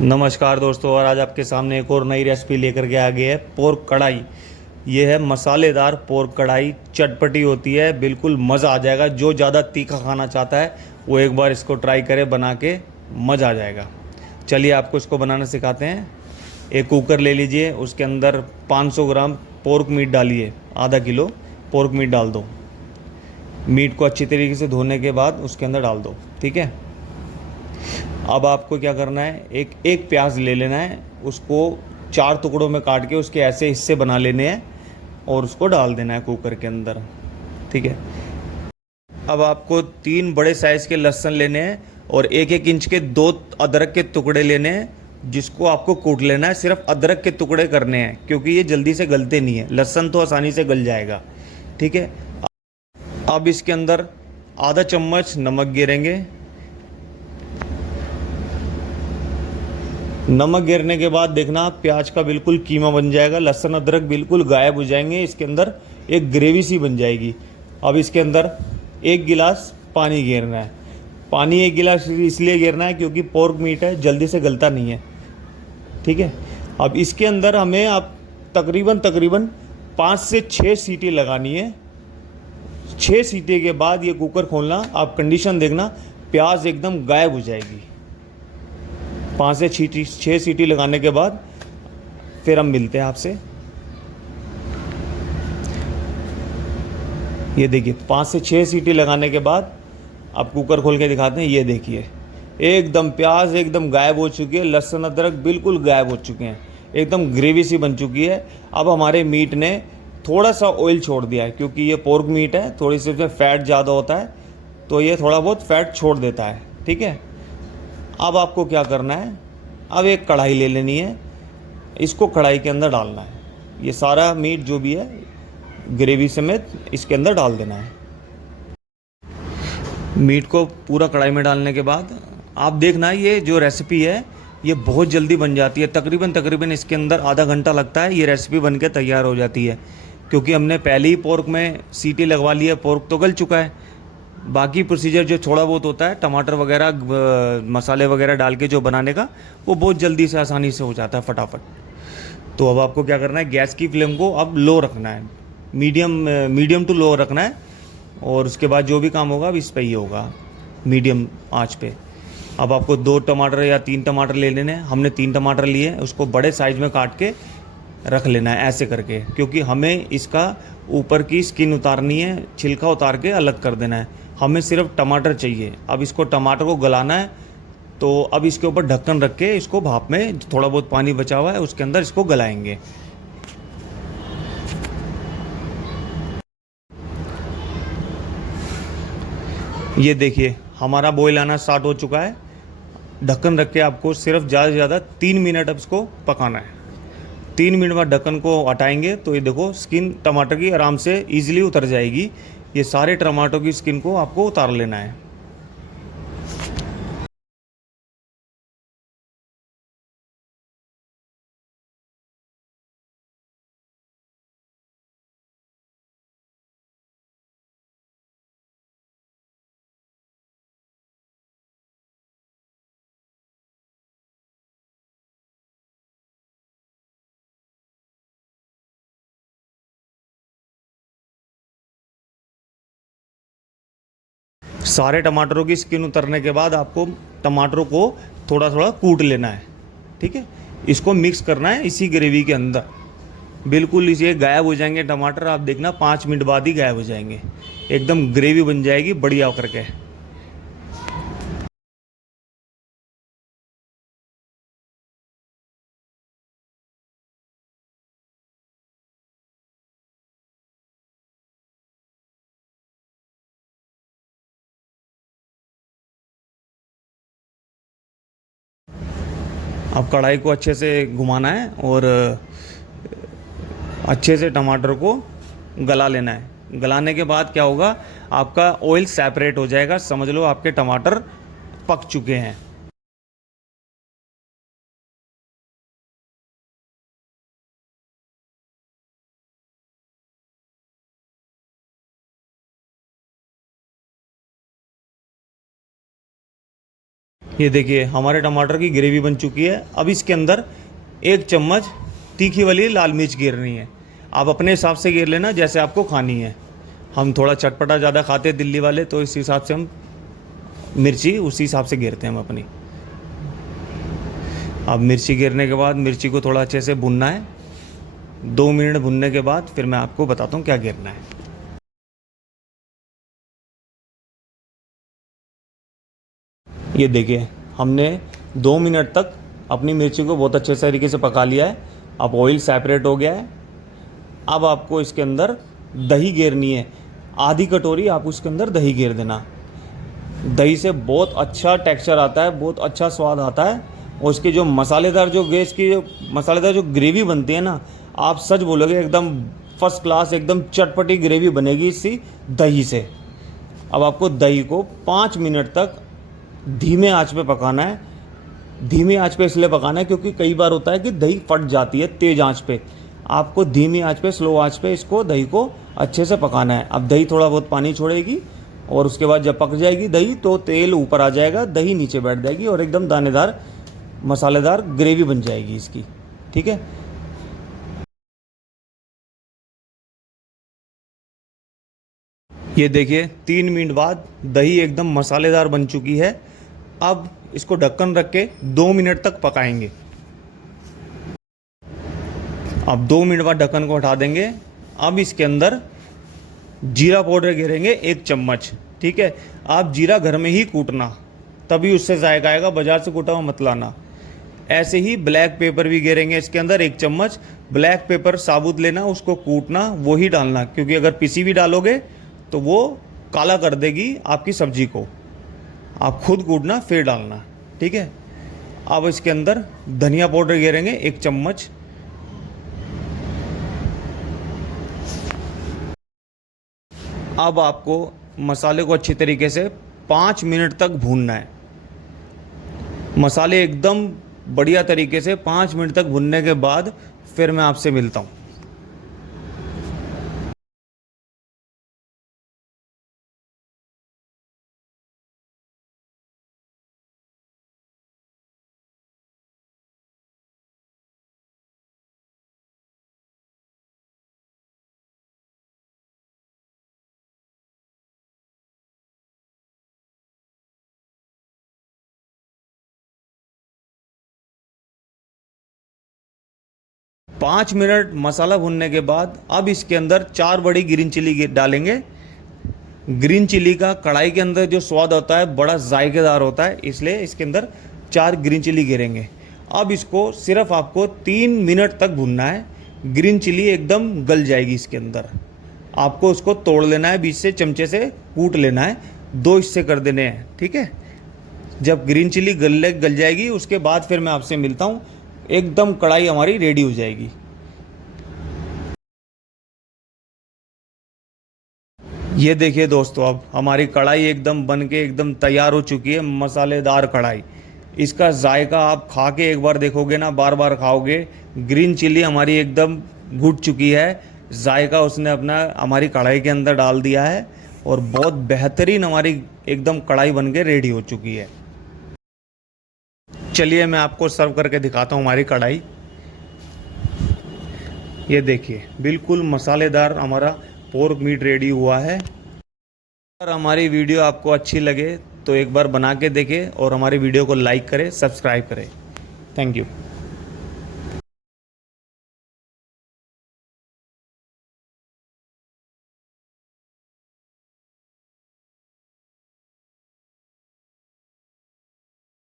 नमस्कार दोस्तों। और आज आपके सामने एक और नई रेसिपी लेकर के आ गई है, पोर्क कढ़ाई। ये है मसालेदार पोर्क कढ़ाई, चटपटी होती है, बिल्कुल मज़ा आ जाएगा। जो ज़्यादा तीखा खाना चाहता है वो एक बार इसको ट्राई करे बना के, मज़ा आ जाएगा। चलिए आपको इसको बनाना सिखाते हैं। एक कुकर ले लीजिए, उसके अंदर 500 ग्राम पोर्क मीट डालिए। आधा किलो पोर्क मीट डाल दो। मीट को अच्छी तरीके से धोने के बाद उसके अंदर डाल दो, ठीक है। अब आपको क्या करना है, एक एक प्याज ले लेना है, उसको 4 टुकड़ों में काट के उसके ऐसे हिस्से बना लेने हैं और उसको डाल देना है कुकर के अंदर, ठीक है। अब आपको 3 बड़े साइज़ के लहसुन लेने हैं और 1-1 इंच के 2 अदरक के टुकड़े लेने हैं, जिसको आपको कूट लेना है। सिर्फ अदरक के टुकड़े करने हैं क्योंकि ये जल्दी से गलते नहीं है, लहसुन तो आसानी से गल जाएगा, ठीक है। अब इसके अंदर आधा चम्मच नमक गिरेंगे। नमक गिरने के बाद देखना प्याज का बिल्कुल कीमा बन जाएगा, लहसुन अदरक बिल्कुल गायब हो जाएंगे, इसके अंदर एक ग्रेवी सी बन जाएगी। अब इसके अंदर 1 गिलास पानी गिरना है। पानी 1 गिलास इसलिए गिरना है क्योंकि पोर्क मीट है, जल्दी से गलता नहीं है, ठीक है। अब इसके अंदर हमें आप तकरीबन तकरीबन 5 से 6 सीटी लगानी है। 6 सीटी के बाद ये कुकर खोलना, आप कंडीशन देखना, प्याज एकदम गायब हो जाएगी। 5 से 6 सीटी लगाने के बाद फिर हम मिलते हैं आपसे। ये देखिए 5 से 6 सीटी लगाने के बाद आप कुकर खोल के दिखाते हैं। ये देखिए एकदम प्याज एकदम गायब हो चुकी है, लहसुन अदरक बिल्कुल गायब हो चुके हैं, एकदम ग्रेवी सी बन चुकी है। अब हमारे मीट ने थोड़ा सा ऑयल छोड़ दिया है क्योंकि ये पोर्क मीट है, थोड़ी सी इसमें फ़ैट ज़्यादा होता है, तो ये थोड़ा बहुत फ़ैट छोड़ देता है, ठीक है। अब आपको क्या करना है, अब एक कढ़ाई ले लेनी है, इसको कढ़ाई के अंदर डालना है। ये सारा मीट जो भी है ग्रेवी समेत इसके अंदर डाल देना है। मीट को पूरा कढ़ाई में डालने के बाद आप देखना, ये जो रेसिपी है ये बहुत जल्दी बन जाती है। तकरीबन तकरीबन इसके अंदर आधा घंटा लगता है, ये रेसिपी बन के तैयार हो जाती है क्योंकि हमने पहले ही पोर्क में सीटी लगवा ली है, पोर्क तो गल चुका है। बाकी प्रोसीजर जो थोड़ा बहुत होता है, टमाटर वगैरह मसाले वगैरह डाल के जो बनाने का, वो बहुत जल्दी से आसानी से हो जाता है फटाफट। तो अब आपको क्या करना है, गैस की फ्लेम को अब लो रखना है, मीडियम मीडियम टू लो रखना है। और उसके बाद जो भी काम होगा अब इस पे ही होगा, मीडियम आंच पे। अब आपको 2 टमाटर या 3 टमाटर ले लेने हैं। हमने 3 टमाटर लिए हैं, उसको बड़े साइज़ में काट के रख लेना है ऐसे करके, क्योंकि हमें इसका ऊपर की स्किन उतारनी है, छिलका उतार के अलग कर देना है। हमें सिर्फ टमाटर चाहिए। अब इसको टमाटर को गलाना है, तो अब इसके ऊपर ढक्कन रख के इसको भाप में, थोड़ा बहुत पानी बचा हुआ है उसके अंदर इसको गलाएंगे। ये देखिए हमारा बॉईल आना स्टार्ट हो चुका है। ढक्कन रख के आपको सिर्फ ज़्यादा से ज़्यादा 3 मिनट अब इसको पकाना है। 3 मिनट बाद ढक्कन को हटाएंगे तो ये देखो स्किन टमाटर की आराम से ईजिली उतर जाएगी। ये सारे टमाटो की स्किन को आपको उतार लेना है। सारे टमाटरों की स्किन उतरने के बाद आपको टमाटरों को थोड़ा थोड़ा कूट लेना है, ठीक है। इसको मिक्स करना है इसी ग्रेवी के अंदर। बिल्कुल ये गायब हो जाएंगे टमाटर, आप देखना 5 मिनट बाद ही गायब हो जाएंगे, एकदम ग्रेवी बन जाएगी बढ़िया करके। अब कढ़ाई को अच्छे से घुमाना है और अच्छे से टमाटर को गला लेना है। गलाने के बाद क्या होगा, आपका ऑयल सेपरेट हो जाएगा, समझ लो आपके टमाटर पक चुके हैं। ये देखिए हमारे टमाटर की ग्रेवी बन चुकी है। अब इसके अंदर 1 चम्मच तीखी वाली लाल मिर्च गिरनी है। आप अपने हिसाब से गिर लेना जैसे आपको खानी है। हम थोड़ा चटपटा ज़्यादा खाते हैं दिल्ली वाले, तो इस हिसाब से हम मिर्ची उसी हिसाब से गिरते हैं हम अपनी। अब मिर्ची गिरने के बाद मिर्ची को थोड़ा अच्छे से भुनना है। 2 मिनट भुनने के बाद फिर मैं आपको बताता हूँ क्या गिरना है। ये देखिए हमने 2 मिनट तक अपनी मिर्ची को बहुत अच्छे तरीके से पका लिया है। अब ऑयल सेपरेट हो गया है। अब आपको इसके अंदर दही गिरनी है। आधी कटोरी आप उसके अंदर दही गिर देना। दही से बहुत अच्छा टेक्सचर आता है, बहुत अच्छा स्वाद आता है। और उसकी जो मसालेदार जो गैस की जो मसालेदार जो ग्रेवी बनती है ना, आप सच बोलोगे एकदम फर्स्ट क्लास, एकदम चटपटी ग्रेवी बनेगी इसी दही से। अब आपको दही को 5 मिनट तक धीमे आंच पे पकाना है। धीमी आंच पे इसलिए पकाना है क्योंकि कई बार होता है कि दही फट जाती है तेज़ आंच पे। आपको धीमी आंच पे, स्लो आंच पे इसको दही को अच्छे से पकाना है। अब दही थोड़ा बहुत पानी छोड़ेगी और उसके बाद जब पक जाएगी दही तो तेल ऊपर आ जाएगा, दही नीचे बैठ जाएगी और एकदम दानेदार मसालेदार ग्रेवी बन जाएगी इसकी। ठीक है। ये देखिए 3 मिनट बाद दही एकदम मसालेदार बन चुकी है। अब इसको ढक्कन रख के 2 मिनट तक पकाएंगे। अब 2 मिनट बाद ढक्कन को हटा देंगे। अब इसके अंदर जीरा पाउडर गिरेंगे 1 चम्मच। ठीक है। आप जीरा घर में ही कूटना, तभी उससे जायका आएगा, बाजार से कूटा हुआ मत लाना। ऐसे ही ब्लैक पेपर भी गिरेंगे इसके अंदर 1 चम्मच। ब्लैक पेपर साबुत लेना, उसको कूटना, वो ही डालना, क्योंकि अगर पिसी भी डालोगे तो वो काला कर देगी आपकी सब्जी को। आप खुद कूटना फिर डालना। ठीक है। अब इसके अंदर धनिया पाउडर गिरेंगे 1 चम्मच। अब आपको मसाले को अच्छी तरीके से 5 मिनट तक भूनना है। मसाले एकदम बढ़िया तरीके से 5 मिनट तक भुनने के बाद फिर मैं आपसे मिलता हूँ। पाँच मिनट मसाला भुनने के बाद अब इसके अंदर 4 बड़ी ग्रीन चिली डालेंगे। ग्रीन चिली का कढ़ाई के अंदर जो स्वाद होता है बड़ा जायकेदार होता है, इसलिए इसके अंदर 4 ग्रीन चिली गिरेंगे। अब इसको सिर्फ आपको 3 मिनट तक भुनना है। ग्रीन चिली एकदम गल जाएगी इसके अंदर। आपको उसको तोड़ लेना है, बीच से चमचे से कूट लेना है, 2 हिस्से कर देने हैं। ठीक है। जब ग्रीन चिली गल जाएगी उसके बाद फिर मैं आपसे मिलता हूँ। एकदम कढ़ाई हमारी रेडी हो जाएगी। ये देखिए दोस्तों, अब हमारी कढ़ाई एकदम बन के एकदम तैयार हो चुकी है। मसालेदार कढ़ाई, इसका जायका आप खा के एक बार देखोगे ना, बार बार खाओगे। ग्रीन चिली हमारी एकदम घुट चुकी है, जायका उसने अपना हमारी कढ़ाई के अंदर डाल दिया है और बहुत बेहतरीन हमारी एकदम कढ़ाई बन के रेडी हो चुकी है। चलिए मैं आपको सर्व करके दिखाता हूँ हमारी कढ़ाई। ये देखिए बिल्कुल मसालेदार हमारा पोर्क मीट रेडी हुआ है। अगर हमारी वीडियो आपको अच्छी लगे तो एक बार बना के देखें और हमारी वीडियो को लाइक करें, सब्सक्राइब करें। Thank you.